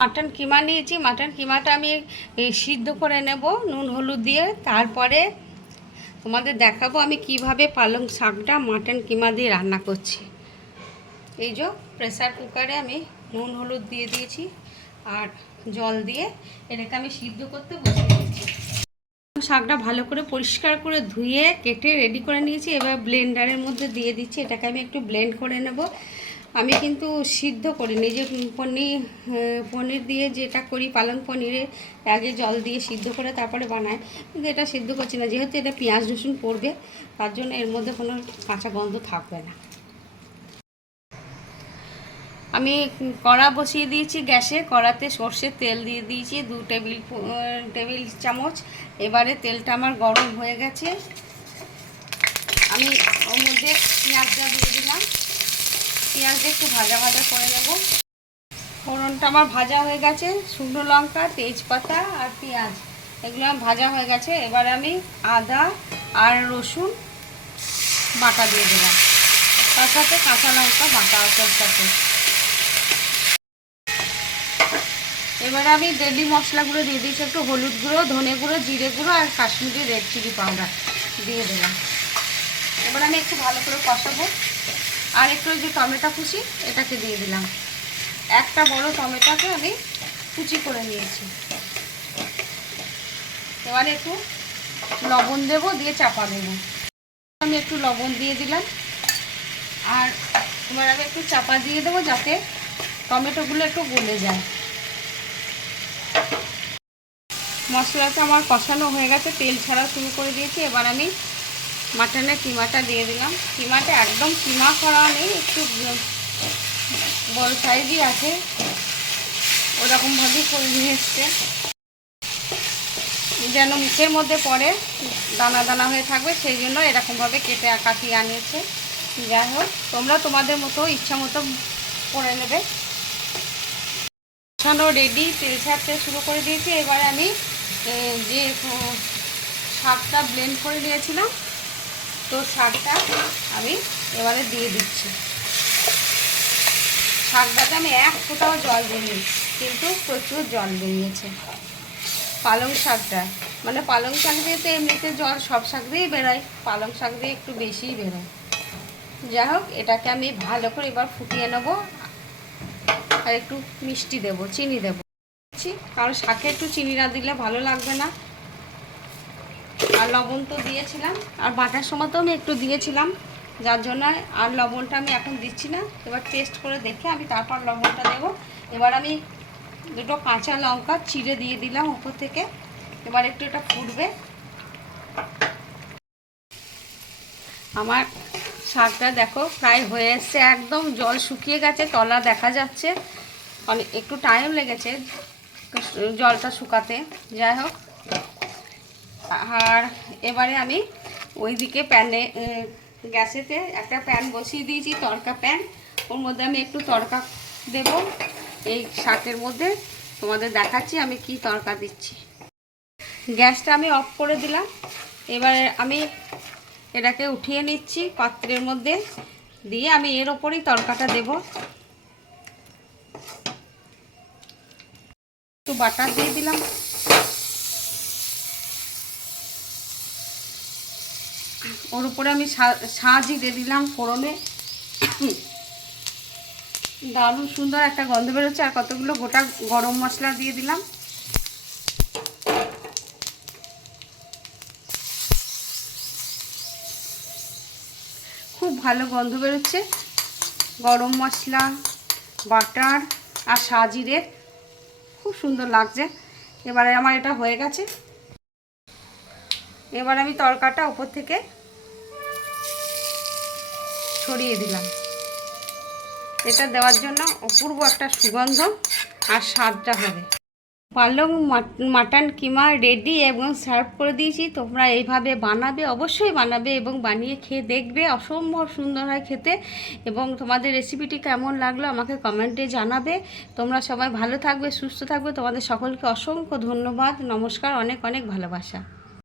Mutton কিমা নিয়েছি। Mutton কিমাটা আমি সিদ্ধ করে নেব নুন হলুদ দিয়ে। তারপরে তোমাদের দেখাবো আমি কিভাবে পালং শাকটা মাটন কিমা দিয়ে রান্না করছি। এই যে প্রেসার কুকারে আমি নুন হলুদ দিয়ে দিয়েছি আর জল দিয়ে এটাকে আমি সিদ্ধ করতে বসিয়ে দিয়েছি। শাকটা ভালো করে পরিষ্কার করে ধুয়ে কেটে রেডি করে নিয়েছি। এবার ব্লেন্ডারের মধ্যে দিয়ে দিচ্ছি। এটাকে আমি একটু ব্লেন্ড করে নেব। আমি কিন্তু সিদ্ধ করিনি, যে পনির দিয়ে যেটা করি পালং পনিরে আগে জল দিয়ে সিদ্ধ করে তারপরে বানায়, কিন্তু এটা সিদ্ধ করছি না, যেহেতু এটা পেঁয়াজ রসুন পড়বে তার জন্য এর মধ্যে কোনো কাঁচা গন্ধ থাকবে না। আমি কড়া বসিয়ে দিয়েছি গ্যাসে। কড়াতে সর্ষের তেল দিয়ে দিয়েছি 2 টেবিল চামচ। এবারে তেলটা আমার গরম হয়ে গেছে। আমি ওর মধ্যে পেঁয়াজটা দিয়ে দিলাম। পেঁয়াজটা একটু ভাজা ভাজা করে নেব। ফোড়নটা আমার ভাজা হয়ে গেছে। শুকনো লঙ্কা, তেজপাতা আর পেঁয়াজ এগুলো ভাজা হয়ে গেছে। এবার আমি আদা আর রসুন বাটা দিয়ে দিলাম, তার সাথে কাঁচা লঙ্কা বাটা ওটার সাথে। এবারে আমি ডেলি মশলাগুলো দিয়ে দিয়েছি, একটু হলুদ গুঁড়ো, ধনে গুঁড়ো, জিরে গুঁড়ো আর কাশ্মীরি রেড চিলি পাউডার দিয়ে দিলাম। এবার আমি একটু ভালো করে কষাবো। আর একটু যে টমেটো কুচি এটাকে দিয়ে দিলাম। একটা বড় টমেটোকে আমি কুচি করে নিয়েছি। এবারে একটু লবণ দেবো, দিয়ে চাপা দেবো। আমি একটু লবণ দিয়ে দিলাম। আর এবার আমি একটু চাপা দিয়ে দেবো যাতে টমেটোগুলো একটু গলে যায়। মশলাটা আমার কষানো হয়ে গেছে, তেল ছাড়া শুরু করে দিয়েছি। এবার আমি মাটনের কিমাটা দিয়ে দিলাম। কিমাটা একদম কিমা করা নেই, একটু বড় সাইজই আছে, ওরকমভাবেই করে নিয়ে এসছে যেন মুখের মধ্যে পড়ে দানা দানা হয়ে থাকবে, সেই জন্য এরকমভাবে কেটে কাটিয়ে আনিয়েছে। যাই হোক, তোমরা তোমাদের মতো ইচ্ছা মতো করে নেবে। কষানো রেডি, তেল ছাড়তে শুরু করে দিয়েছি। এবারে আমি যে শাকটা ব্লেন্ড করে নিয়েছিলাম, তো শাকটা আমি এবারে দিয়ে দিচ্ছি। শাকটাতে আমি এক ফোঁটাও জল দিইনি, কিন্তু প্রচুর জল বেরিয়েছে পালং শাকটা। মানে পালং শাক দিয়ে তো এমনিতে জল সব শাক দিয়েই বেরোয়, পালং শাক দিয়ে একটু বেশিই বেরোয়। যাই হোক, এটাকে আমি ভালো করে এবার ফুটিয়ে নেব। আর একটু মিষ্টি দেবো, চিনি দেবো, কারণ শাকে একটু চিনি না দিলে ভালো লাগবে না। আর লবণ তো দিয়েছিলাম, আর বাটার সময় তো আমি একটু দিয়েছিলাম, যার জন্য আর লবণটা আমি এখন দিচ্ছি না। এবার টেস্ট করে দেখে আমি তারপর লবণটা দেবো। এবার আমি 2 কাঁচা লঙ্কা চিড়ে দিয়ে দিলাম উপর থেকে। এবার একটু এটা ফুটবে। আমার শাকটা দেখো প্রায় হয়ে এসছে, একদম জল শুকিয়ে গেছে, তলা দেখা যাচ্ছে। অনেক একটু টাইম লেগেছে জলটা শুকাতে। যাই হোক, আর এবারে আমি ওইদিকে প্যানে গ্যাসেতে একটা প্যান বসিয়ে দিয়েছি, তড়কা প্যান। ওর মধ্যে আমি একটু তড়কা দেব এই শাকের মধ্যে। তোমাদের দেখাচ্ছি আমি কি তড়কা দিচ্ছি। গ্যাসটা আমি অফ করে দিলাম। এবারে আমি এটাকে উঠিয়ে নিচ্ছি পাত্রের মধ্যে, দিয়ে আমি এর ওপরেই তড়কাটা দেব। একটু বাটার দিয়ে দিলাম। ওর উপরে আমি সাজি দিয়ে দিলাম ফোড়নে। দারুণ সুন্দর একটা গন্ধ বেরোচ্ছে। আর কতগুলো গোটা গরম মশলা দিয়ে দিলাম। খুব ভালো গন্ধ বেরোচ্ছে, গরম মশলা, বাটার আর সাজিরের, খুব সুন্দর লাগছে। এবারে আমার এটা হয়ে গেছে। এবার আমি তরকাটা উপর থেকে ছড়িয়ে দিলাম। এটা দেওয়ার জন্য অপূর্ব একটা সুগন্ধ আর স্বাদটা হবে। পালং মাটন কিমা রেডি এবং সার্ভ করে দিয়েছি। তোমরা এইভাবে বানাবে, অবশ্যই বানাবে এবং বানিয়ে খেয়ে দেখবে, অসম্ভব সুন্দর হয় খেতে। এবং তোমাদের রেসিপিটি কেমন লাগলো আমাকে কমেন্টে জানাবে। তোমরা সবাই ভালো থাকবে, সুস্থ থাকবে। তোমাদের সকলকে অসংখ্য ধন্যবাদ, নমস্কার, অনেক অনেক ভালোবাসা।